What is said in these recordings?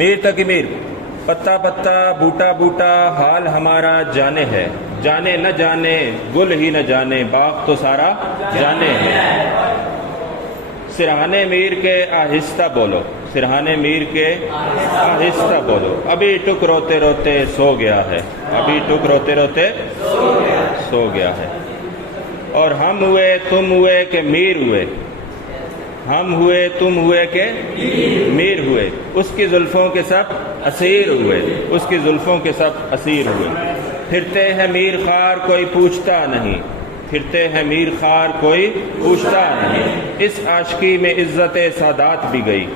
میر تک میر، پتا پتا بوٹا بوٹا حال ہمارا جانے ہے، جانے نہ جانے گل ہی نہ جانے باغ تو سارا جانے ہے۔ سرہانے میر کے آہستہ بولو، سرہانے میر کے آہستہ بولو، ابھی ٹک روتے روتے سو گیا ہے، ابھی ٹک روتے روتے سو گیا ہے۔ اور ہم ہوئے تم ہوئے کہ میر ہوئے، ہم ہوئے تم ہوئے کہ میر ہوئے، اس کی زلفوں کے سب اسیر ہوئے، اس کی زلفوں کے سب اسیر ہوئے۔ پھرتے ہیں میر خار کوئی پوچھتا نہیں، پھرتے ہیں میر خار کوئی پوچھتا نہیں، اس عاشقی میں عزت سادات بھی گئی،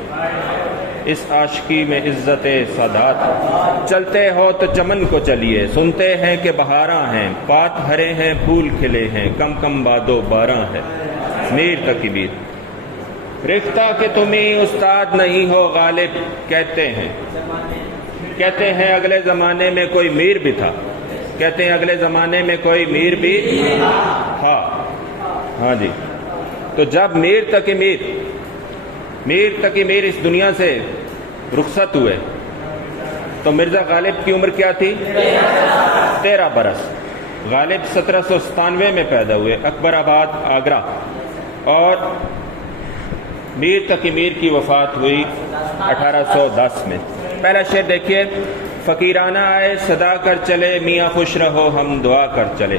اس عاشقی میں عزت سادات۔ چلتے ہو تو چمن کو چلیے، سنتے ہیں کہ بہاراں ہیں، پات ہرے ہیں پھول کھلے ہیں، کم کم بادو باراں ہے۔ میر تک میر، رفتہ کہ تم ہی استاد نہیں ہو غالب، کہتے ہیں اگلے زمانے میں کوئی میر بھی تھا، کہتے ہیں اگلے زمانے میں کوئی میر بھی تھا۔ ہاں جی، تو جب میر تک میر اس دنیا سے رخصت ہوئے تو مرزا غالب کی عمر کیا تھی؟ 13 برس۔ غالب 1797 میں پیدا ہوئے، اکبر آباد آگرہ، اور میر تقی میر کی وفات ہوئی 1810 میں۔ پہلا شعر دیکھیے، فقیرانہ آئے صدا کر چلے، میاں خوش رہو ہم دعا کر چلے۔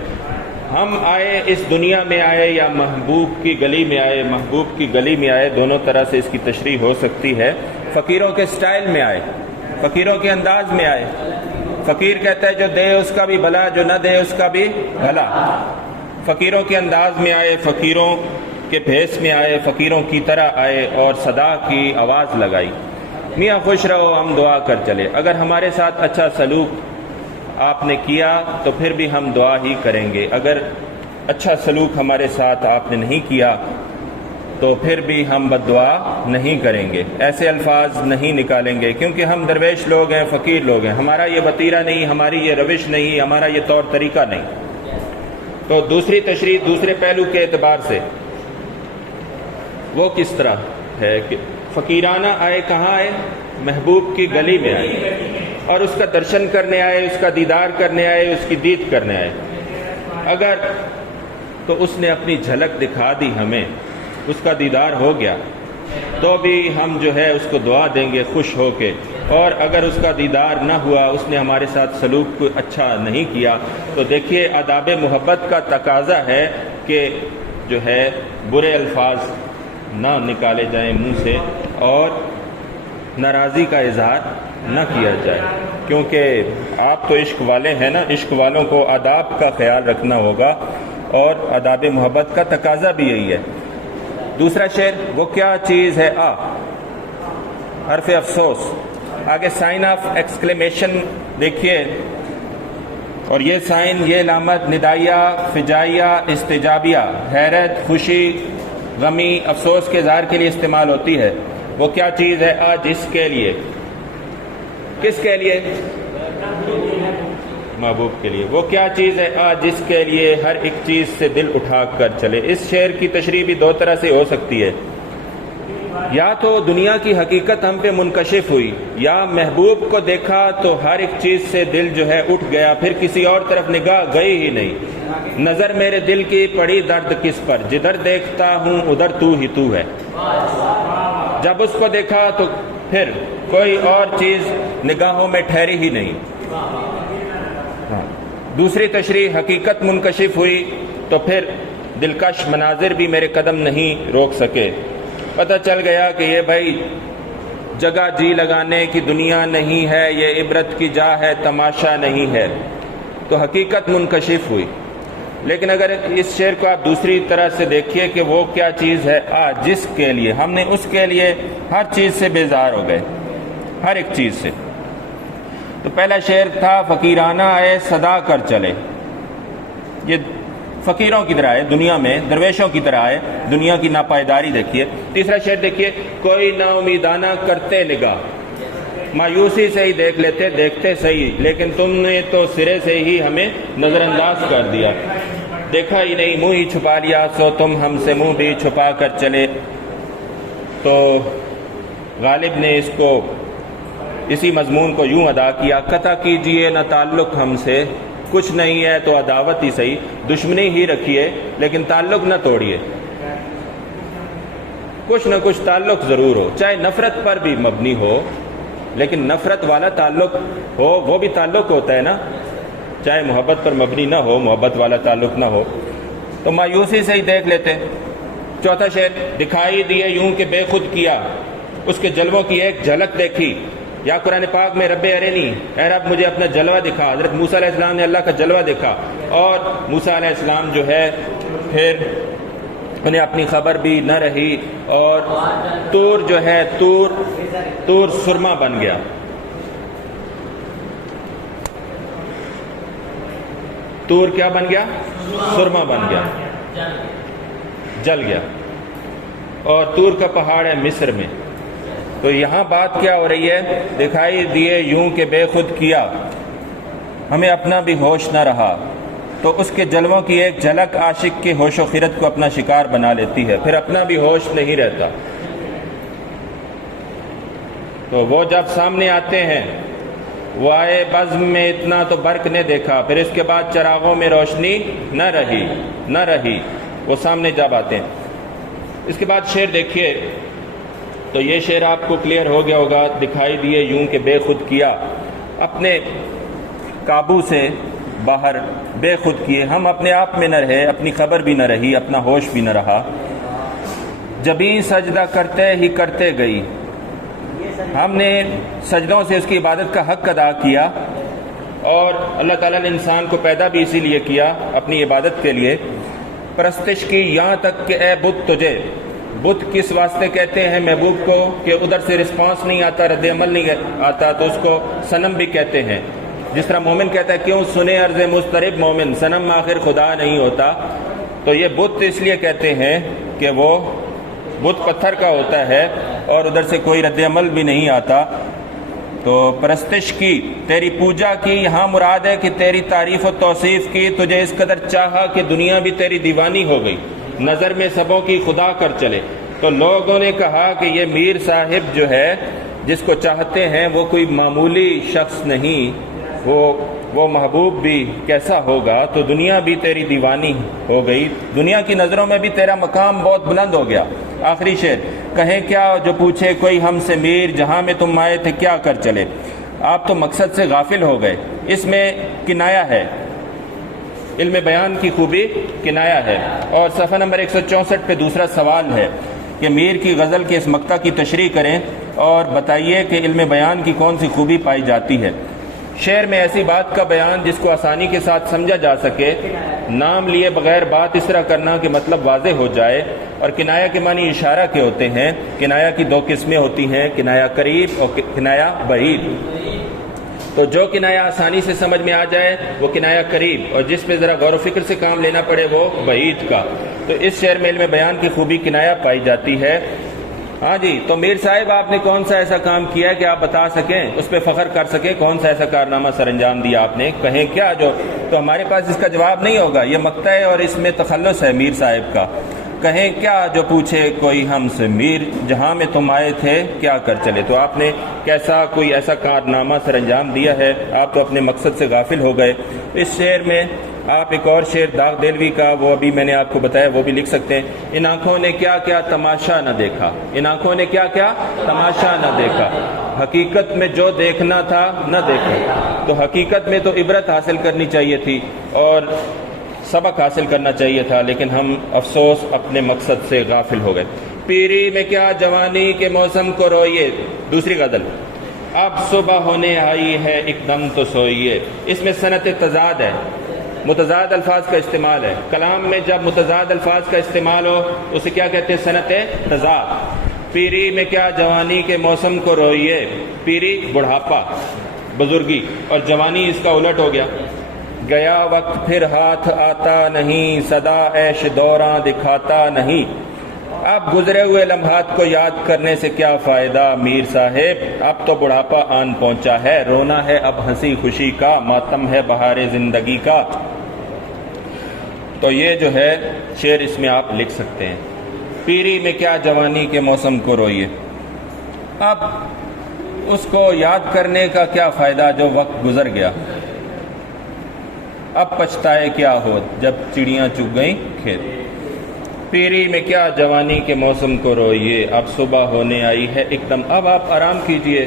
ہم آئے اس دنیا میں آئے یا محبوب کی گلی میں آئے، محبوب کی گلی میں آئے، دونوں طرح سے اس کی تشریح ہو سکتی ہے۔ فقیروں کے سٹائل میں آئے، فقیروں کے انداز میں آئے۔ فقیر کہتا ہے جو دے اس کا بھی بھلا، جو نہ دے اس کا بھی بھلا۔ فقیروں کے انداز میں آئے، فقیروں کے بھیس میں آئے، فقیروں کی طرح آئے اور صدا کی آواز لگائی، میاں خوش رہو ہم دعا کر چلے۔ اگر ہمارے ساتھ اچھا سلوک آپ نے کیا تو پھر بھی ہم دعا ہی کریں گے، اگر اچھا سلوک ہمارے ساتھ آپ نے نہیں کیا تو پھر بھی ہم بد دعا نہیں کریں گے، ایسے الفاظ نہیں نکالیں گے، کیونکہ ہم درویش لوگ ہیں، فقیر لوگ ہیں، ہمارا یہ وتیرہ نہیں، ہماری یہ روش نہیں، ہمارا یہ طور طریقہ نہیں۔ تو دوسری تشریح دوسرے پہلو کے اعتبار سے وہ کس طرح ہے کہ فقیرانہ آئے، کہاں آئے؟ محبوب کی گلی میں آئے، اور اس کا درشن کرنے آئے، اس کا دیدار کرنے آئے، اس کی دید کرنے آئے۔ اگر تو اس نے اپنی جھلک دکھا دی ہمیں، اس کا دیدار ہو گیا تو بھی ہم جو ہے اس کو دعا دیں گے خوش ہو کے، اور اگر اس کا دیدار نہ ہوا، اس نے ہمارے ساتھ سلوک کو اچھا نہیں کیا، تو دیکھیے آداب محبت کا تقاضا ہے کہ جو ہے برے الفاظ نہ نکالے جائیں منہ سے اور ناراضی کا اظہار نہ کیا جائے، کیونکہ آپ تو عشق والے ہیں نا، عشق والوں کو آداب کا خیال رکھنا ہوگا، اور آداب محبت کا تقاضا بھی یہی ہے۔ دوسرا شعر، وہ کیا چیز ہے آ، حرف افسوس، آگے سائن آف ایکسکلیمیشن دیکھیے، اور یہ سائن، یہ علامت ندائیہ، فجائیہ، استجابیہ، حیرت، خوشی، غمی، افسوس کے اظہار کے لیے استعمال ہوتی ہے۔ وہ کیا چیز ہے آ، جس کے لیے، کس کے لیے؟ محبوب کے لیے۔ وہ کیا چیز ہے آ، جس کے لیے ہر ایک چیز سے دل اٹھا کر چلے۔ اس شعر کی تشریح بھی دو طرح سے ہو سکتی ہے، یا تو دنیا کی حقیقت ہم پہ منکشف ہوئی، یا محبوب کو دیکھا تو ہر ایک چیز سے دل جو ہے اٹھ گیا، پھر کسی اور طرف نگاہ گئی ہی نہیں۔ نظر میرے دل کی پڑی درد کس پر، جدھر دیکھتا ہوں ادھر تو ہی تو ہے۔ جب اس کو دیکھا تو پھر کوئی اور چیز نگاہوں میں ٹھہری ہی نہیں۔ دوسری تشریح، حقیقت منکشف ہوئی تو پھر دلکش مناظر بھی میرے قدم نہیں روک سکے۔ پتہ چل گیا کہ یہ بھائی جگہ جی لگانے کی دنیا نہیں ہے، یہ عبرت کی جا ہے، تماشا نہیں ہے، تو حقیقت منکشف ہوئی۔ لیکن اگر اس شعر کو آپ دوسری طرح سے دیکھیے کہ وہ کیا چیز ہے آ، جس کے لیے ہم نے اس کے لیے ہر چیز سے بیزار ہو گئے، ہر ایک چیز سے۔ تو پہلا شعر تھا فقیرانہ آئے صدا کر چلے، یہ فقیروں کی طرح ہے، دنیا میں درویشوں کی طرح ہے، دنیا کی ناپائیداری دیکھیے۔ تیسرا شعر دیکھیے، کوئی نا امیدانہ کرتے نگاہ، مایوسی سے ہی دیکھ لیتے، دیکھتے صحیح، لیکن تم نے تو سرے سے ہی ہمیں نظر انداز کر دیا، دیکھا ہی نہیں، منہ ہی چھپا لیا، سو تم ہم سے منہ بھی چھپا کر چلے۔ تو غالب نے اس کو اسی مضمون کو یوں ادا کیا، قطع کیجئے نہ تعلق ہم سے، کچھ نہیں ہے تو عداوت ہی صحیح، دشمنی ہی رکھیے لیکن تعلق نہ توڑیے۔ کچھ نہ کچھ تعلق ضرور ہو، چاہے نفرت پر بھی مبنی ہو، لیکن نفرت والا تعلق ہو، وہ بھی تعلق ہوتا ہے نا، چاہے محبت پر مبنی نہ ہو، محبت والا تعلق نہ ہو۔ تو مایوسی سے ہی دیکھ لیتے۔ چوتھا شعر، دکھائی دیے یوں کہ بے خود کیا، اس کے جلووں کی ایک جھلک دیکھی۔ یا قرآن پاک میں رب ارینی، اے رب مجھے اپنا جلوہ دکھا۔ حضرت موسیٰ علیہ السلام نے اللہ کا جلوہ دیکھا، اور موسیٰ علیہ السلام جو ہے پھر انہیں اپنی خبر بھی نہ رہی، اور طور جو ہے طور سرما بن گیا۔ طور کیا بن گیا؟ سرما بن گیا، جل گیا، اور طور کا پہاڑ ہے مصر میں۔ تو یہاں بات کیا ہو رہی ہے؟ دکھائی دیے یوں کہ بے خود کیا، ہمیں اپنا بھی ہوش نہ رہا، تو اس کے جلووں کی ایک جھلک عاشق کے ہوش و خیرت کو اپنا شکار بنا لیتی ہے، پھر اپنا بھی ہوش نہیں رہتا۔ تو وہ جب سامنے آتے ہیں، وہ آئے بزم میں اتنا تو برق نے دیکھا، پھر اس کے بعد چراغوں میں روشنی نہ رہی، وہ سامنے جب آتے ہیں۔ اس کے بعد شعر دیکھیے، تو یہ شعر آپ کو کلیئر ہو گیا ہوگا، دکھائی دیے یوں کہ بے خود کیا، اپنے قابو سے باہر بے خود کیے، ہم اپنے آپ میں نہ رہے، اپنی خبر بھی نہ رہی، اپنا ہوش بھی نہ رہا، جبیں سجدہ کرتے ہی کرتے گئی، ہم نے سجدوں سے اس کی عبادت کا حق ادا کیا، اور اللہ تعالیٰ نے انسان کو پیدا بھی اسی لیے کیا، اپنی عبادت کے لیے۔ پرستش کی یہاں تک کہ اے بت تجھے، بت کس واسطے کہتے ہیں محبوب کو کہ ادھر سے رسپانس نہیں آتا، رد عمل نہیں آتا، تو اس کو صنم بھی کہتے ہیں۔ جس طرح مومن کہتا ہے کیوں سنے عرض مضطرب مومن، صنم آخر خدا نہیں ہوتا، تو یہ بت اس لیے کہتے ہیں کہ وہ بت پتھر کا ہوتا ہے اور ادھر سے کوئی رد عمل بھی نہیں آتا۔ تو پرستش کی، تیری پوجا کی، یہاں مراد ہے کہ تیری تعریف و توصیف کی، تجھے اس قدر چاہا کہ دنیا بھی تیری دیوانی ہو گئی، نظر میں سبوں کی خدا کر چلے۔ تو لوگوں نے کہا کہ یہ میر صاحب جو ہے جس کو چاہتے ہیں وہ کوئی معمولی شخص نہیں، وہ محبوب بھی کیسا ہوگا، تو دنیا بھی تیری دیوانی ہو گئی، دنیا کی نظروں میں بھی تیرا مقام بہت بلند ہو گیا۔ آخری شعر، کہیں کیا جو پوچھے کوئی ہم سے میر، جہاں میں تم آئے تھے کیا کر چلے، آپ تو مقصد سے غافل ہو گئے۔ اس میں کنایا ہے، علم بیان کی خوبی کنایا ہے۔ اور صفحہ نمبر 164 پہ دوسرا سوال ہے کہ میر کی غزل کے اس مقطع کی تشریح کریں اور بتائیے کہ علم بیان کی کون سی خوبی پائی جاتی ہے۔ شعر میں ایسی بات کا بیان جس کو آسانی کے ساتھ سمجھا جا سکے، نام لیے بغیر بات اس طرح کرنا کہ مطلب واضح ہو جائے، اور کنایا کے معنی اشارہ کے ہوتے ہیں۔ کنایا کی دو قسمیں ہوتی ہیں، کنایا قریب اور کنایا بعید۔ تو جو کنایا آسانی سے سمجھ میں آ جائے وہ کنایا قریب، اور جس پہ ذرا غور و فکر سے کام لینا پڑے وہ بعید کا۔ تو اس شعر میں علم بیان کی خوبی کنایا پائی جاتی ہے۔ ہاں جی، تو میر صاحب آپ نے کون سا ایسا کام کیا ہے کہ آپ بتا سکیں، اس پہ فخر کر سکیں، کون سا ایسا کارنامہ سر انجام دیا آپ نے، کہیں کیا جو، تو ہمارے پاس اس کا جواب نہیں ہوگا، یہ مقطع ہے اور اس میں تخلص ہے میر صاحب کا۔ کہیں کیا جو پوچھے کوئی ہم سے میر، جہاں میں تم آئے تھے کیا کر چلے، تو آپ نے کیسا کوئی ایسا کارنامہ سر انجام دیا ہے، آپ تو اپنے مقصد سے غافل ہو گئے۔ اس شعر میں آپ ایک اور شعر داغ دہلوی کا، وہ ابھی میں نے آپ کو بتایا، وہ بھی لکھ سکتے ہیں۔ ان آنکھوں نے کیا کیا تماشا نہ دیکھا، ان آنکھوں نے کیا کیا تماشا نہ دیکھا، حقیقت میں جو دیکھنا تھا نہ دیکھا۔ تو حقیقت میں تو عبرت حاصل کرنی چاہیے تھی اور سبق حاصل کرنا چاہیے تھا، لیکن ہم افسوس اپنے مقصد سے غافل ہو گئے۔ پیری میں کیا جوانی کے موسم کو روئیے، دوسری غزل، اب صبح ہونے آئی ہے ایک دم تو سوئیے۔ اس میں صنعت تضاد ہے، متضاد الفاظ کا استعمال ہے۔ کلام میں جب متضاد الفاظ کا استعمال ہو اسے کیا کہتے ہیں؟ صنعت تضاد۔ پیری میں کیا جوانی کے موسم کو روئیے، پیری بڑھاپا، بزرگی، اور جوانی اس کا الٹ ہو گیا۔ گیا وقت پھر ہاتھ آتا نہیں، صدا عیش دوراں دکھاتا نہیں، اب گزرے ہوئے لمحات کو یاد کرنے سے کیا فائدہ میر صاحب، اب تو بڑھاپا آن پہنچا ہے، رونا ہے اب ہنسی خوشی کا، ماتم ہے بہار زندگی کا۔ تو یہ جو ہے شعر اس میں آپ لکھ سکتے ہیں، پیری میں کیا جوانی کے موسم کو روئیے۔ اب اس کو یاد کرنے کا کیا فائدہ جو وقت گزر گیا؟ اب پچھتائے کیا ہو جب چڑیاں چگ گئیں کھیت۔ پیری میں کیا جوانی کے موسم کو روئیے، اب صبح ہونے آئی ہے ایک دم، اب آپ آرام کیجئے،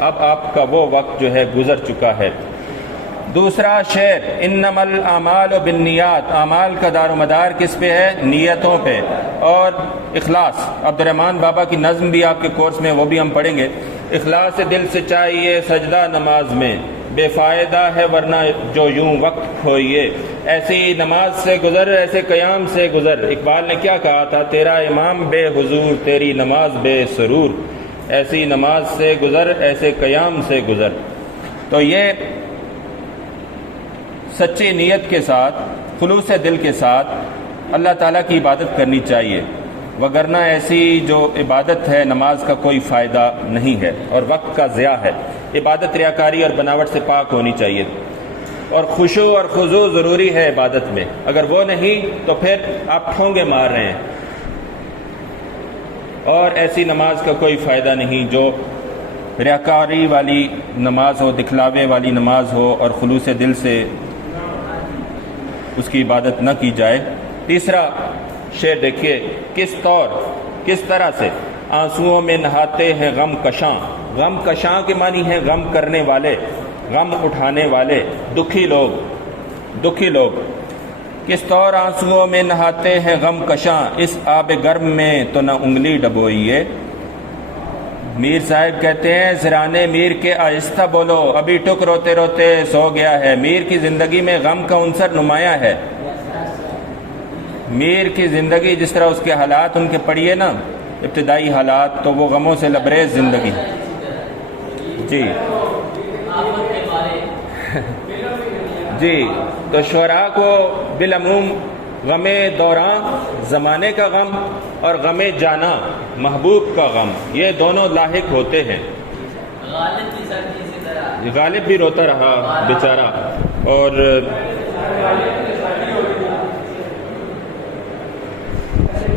اب آپ کا وہ وقت جو ہے گزر چکا ہے۔ دوسرا شعر، انما الاعمال بالنیات، اعمال کا دار و مدار کس پہ ہے؟ نیتوں پہ اور اخلاص۔ عبد الرحمن بابا کی نظم بھی آپ کے کورس میں، وہ بھی ہم پڑھیں گے۔ اخلاص دل سے چاہیے سجدہ نماز میں، بے فائدہ ہے ورنہ جو یوں وقت کھوئیے، ایسی نماز سے گزر ایسے قیام سے گزر۔ اقبال نے کیا کہا تھا؟ تیرا امام بے حضور، تیری نماز بے سرور، ایسی نماز سے گزر ایسے قیام سے گزر۔ تو یہ سچی نیت کے ساتھ، خلوص دل کے ساتھ اللہ تعالیٰ کی عبادت کرنی چاہیے، وگرنہ ایسی جو عبادت ہے نماز کا کوئی فائدہ نہیں ہے اور وقت کا ضیاع ہے۔ عبادت ریاکاری اور بناوٹ سے پاک ہونی چاہیے، اور خشوع اور خضوع ضروری ہے عبادت میں، اگر وہ نہیں تو پھر آپ ٹھونگے مار رہے ہیں، اور ایسی نماز کا کوئی فائدہ نہیں جو ریاکاری والی نماز ہو، دکھلاوے والی نماز ہو اور خلوص دل سے اس کی عبادت نہ کی جائے۔ تیسرا شعر دیکھیے، کس طرح سے آنسوؤں میں نہاتے ہیں غم کشاں۔ غم کشاں کے معنی ہے غم کرنے والے، غم اٹھانے والے، دکھی لوگ۔ کس طور آنسوؤں میں نہاتے ہیں غم کشاں، اس آب گرم میں تو نہ انگلی ڈبوئیے۔ میر صاحب کہتے ہیں سرانے میر کے آہستہ بولو، ابھی ٹک روتے روتے سو گیا ہے۔ میر کی زندگی میں غم کا عنصر نمایاں ہے۔ میر کی زندگی جس طرح اس کے حالات ان کے پڑھیے نا، ابتدائی حالات، تو وہ غموں سے لبریز زندگی۔ جی جی، تو شعراء کو بالعموم غم دوران زمانے کا غم اور غم جانا محبوب کا غم، یہ دونوں لاحق ہوتے ہیں۔ غالب بھی روتا رہا بیچارہ، اور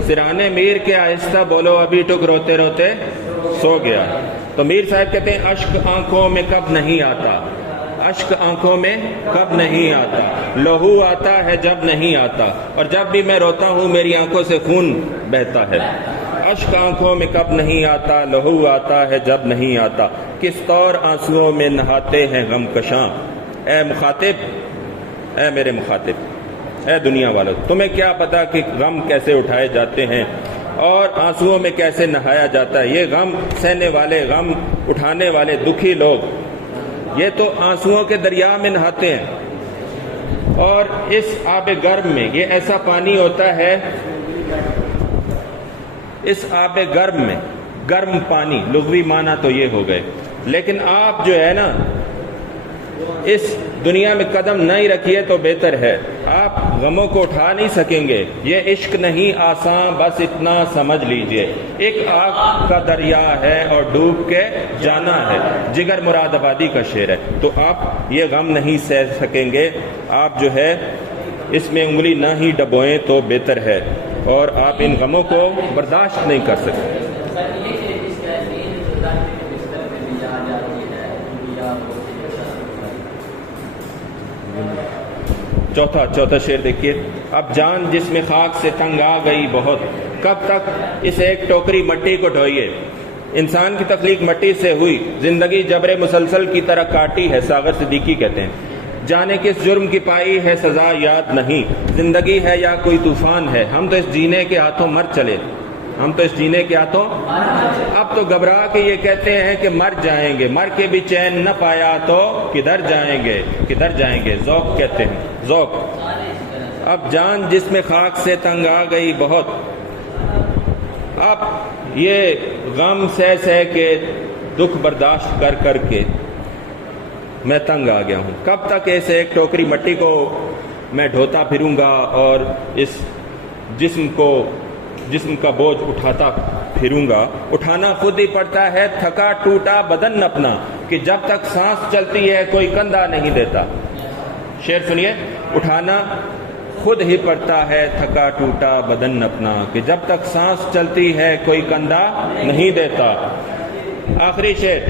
سرانے میر کے آہستہ بولو، ابھی ٹک روتے روتے سو گیا۔ تو میر صاحب کہتے ہیں اشک آنکھوں میں کب نہیں آتا، اشک آنکھوں میں کب نہیں آتا، لہو آتا ہے جب نہیں آتا، اور جب بھی میں روتا ہوں میری آنکھوں سے خون بہتا ہے۔ اشک آنکھوں میں کب نہیں آتا، لہو آتا ہے جب نہیں آتا، کس طور آنسوؤں میں نہاتے ہیں غم کشاں۔ اے مخاطب، اے میرے مخاطب، اے دنیا والوں، تمہیں کیا پتا کہ غم کیسے اٹھائے جاتے ہیں اور آنسوؤں میں کیسے نہایا جاتا ہے۔ یہ غم سہنے والے، غم اٹھانے والے دکھی لوگ، یہ تو آنسوؤں کے دریا میں نہاتے ہیں، اور اس آب گرم میں، یہ ایسا پانی ہوتا ہے، اس آب گرم میں، گرم پانی لغوی معنی تو یہ ہو گئے، لیکن آپ جو ہے نا اس دنیا میں قدم نہیں رکھیے تو بہتر ہے، آپ غموں کو اٹھا نہیں سکیں گے۔ یہ عشق نہیں آسان، بس اتنا سمجھ لیجئے، ایک آگ کا دریا ہے اور ڈوب کے جانا ہے۔ جگر مراد آبادی کا شعر ہے۔ تو آپ یہ غم نہیں سہ سکیں گے، آپ جو ہے اس میں انگلی نہ ہی ڈبوئیں تو بہتر ہے، اور آپ ان غموں کو برداشت نہیں کر سکتے۔ چوتھا شعر دیکھیے، اب جان جس میں خاک سے تنگ آ گئی بہت، کب تک اس ایک ٹوکری مٹی کو ڈھوئیے۔ انسان کی تخلیق مٹی سے ہوئی، زندگی جبر مسلسل کی طرح کاٹی ہے، ساغر صدیقی کہتے ہیں۔ جانے کس جرم کی پائی ہے سزا یاد نہیں، زندگی ہے یا کوئی طوفان ہے، ہم تو اس جینے کے ہاتھوں مر چلے، ہم تو اس جینے کے ہاتھوں اب تو گھبرا کے یہ کہتے ہیں کہ مر جائیں گے، مر کے بھی چین نہ پایا تو کدھر جائیں گے، کدھر جائیں گے۔ ذوق کہتے ہیں، ذوق۔ اب جان جس میں خاک سے تنگ آ گئی بہت، اب یہ غم سہ کے، دکھ برداشت کر کر کے میں تنگ آ گیا ہوں، کب تک ایسے ایک ٹوکری مٹی کو میں ڈھوتا پھروں گا اور اس جسم کا بوجھ اٹھاتا پھروں گا۔ اٹھانا خود ہی پڑتا ہے تھکا ٹوٹا بدن اپنا، کہ جب تک سانس چلتی ہے کوئی کندھا نہیں دیتا۔ شعر سنیے، اٹھانا خود ہی پڑتا ہے تھکا ٹوٹا بدن اپنا، کہ جب تک سانس چلتی ہے کوئی کندھا نہیں دیتا۔ آخری شعر،